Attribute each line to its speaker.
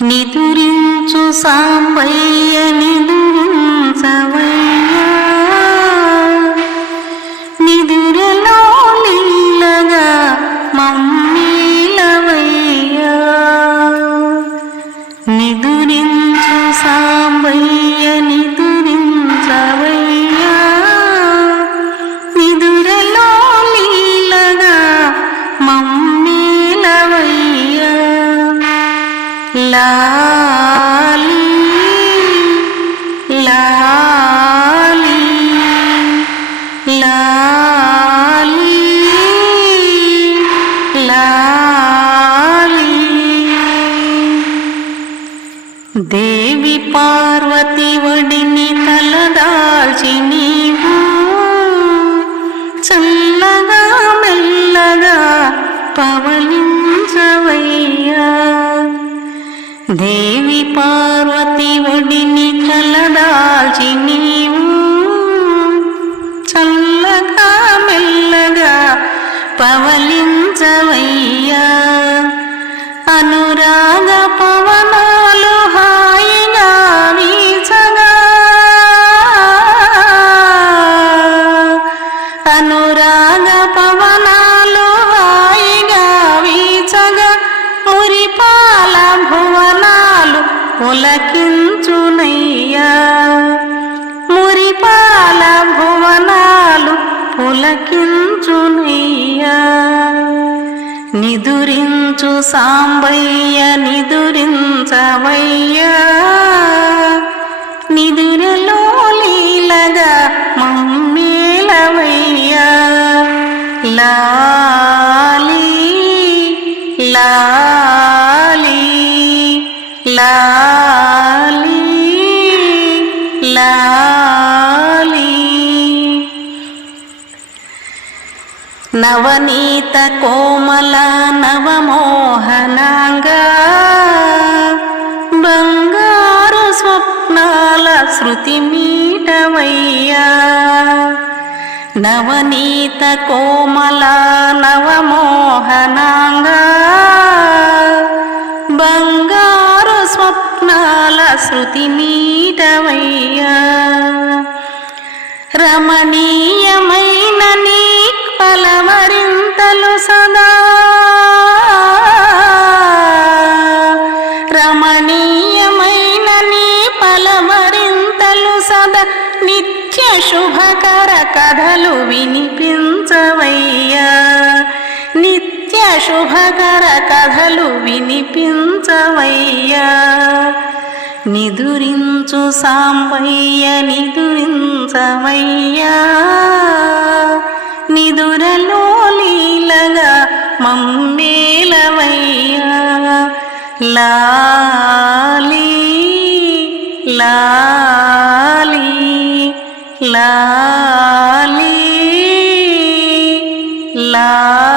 Speaker 1: నిదురించు సాంబై లాలి లాలి లాలి లాలి. దేవి పార్వతి వడిని తలదాల్చి నీవు చల్లగా మెల్లగా పవలించవయ్యా దేవి పార్వతి ఒడిని కలదాల్చి నీవు చల్లగా మెల్లగా పవలించవయ్యా. అనురాగ పవనాలు హాయిగా వీచగా. అనురాగ పవనా పులకించునయ్యా. మురిపాల భువనాలు పులకించునయ్యా. నిదురించు సాంబయ్య నిదురించవయ్యా. నిదురలో లీలగా మమ్మీలవయ్యా. లాలి లాలి నవనీత కోమల నవమోహనాంగా బంగారు స్వప్నాల శృతి మీటమయ్యా నవనీత కోమల నవమో స్వప్నాల మీటవయ్యా రమణీయమైన నీ పలమరింతలు సదా. రమణీయమైన నీ పలమరింతలు సదా. నిత్య శుభకర కథలు వినిపించవయ్యా. నిత్య శుభకర కథలు వినిపించవయ్యా. నిదురించు సాంబయ్య నిదురించవయ్యా. నిదురలో లీలగా మమ్మేలవయ్యా. లాలి లాలి లాలి లాలి.